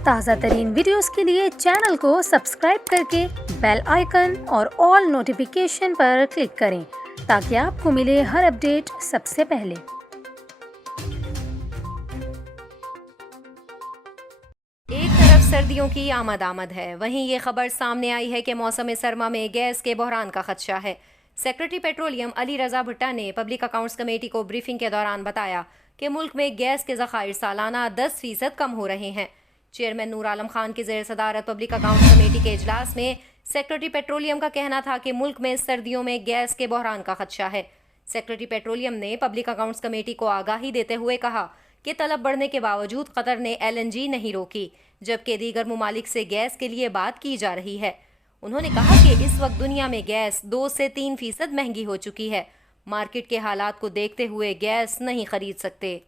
ताज़ा तरीन वीडियोस के लिए चैनल को सब्सक्राइब करके बेल आइकन और ऑल नोटिफिकेशन पर क्लिक करें ताकि आपको मिले हर अपडेट सबसे पहले। एक तरफ सर्दियों की आमद है, वहीं ये खबर सामने आई है कि मौसम सरमा में गैस के बहरान का खदशा है। सेक्रेटरी पेट्रोलियम अली रजा भुट्टा ने पब्लिक अकाउंट्स कमेटी को ब्रीफिंग के दौरान बताया कि मुल्क में गैस के ज़खायर सालाना 10% कम हो रहे हैं। चेयरमैन नूर आलम खान की ज़ेर सदारत पब्लिक अकाउंट्स कमेटी के इजलास में सेक्रेटरी पेट्रोलियम का कहना था कि मुल्क में सर्दियों में गैस के बहरान का खदशा है। सेक्रेटरी पेट्रोलियम ने पब्लिक अकाउंट्स कमेटी को आगाही देते हुए कहा कि तलब बढ़ने के बावजूद कतर ने LNG नहीं रोकी, जबकि दीगर मुमालिक से गैस के लिए बात की जा रही है। उन्होंने कहा कि इस वक्त दुनिया में गैस 2 से 3% महंगी हो चुकी है। मार्केट के हालात को देखते हुए गैस नहीं खरीद सकते।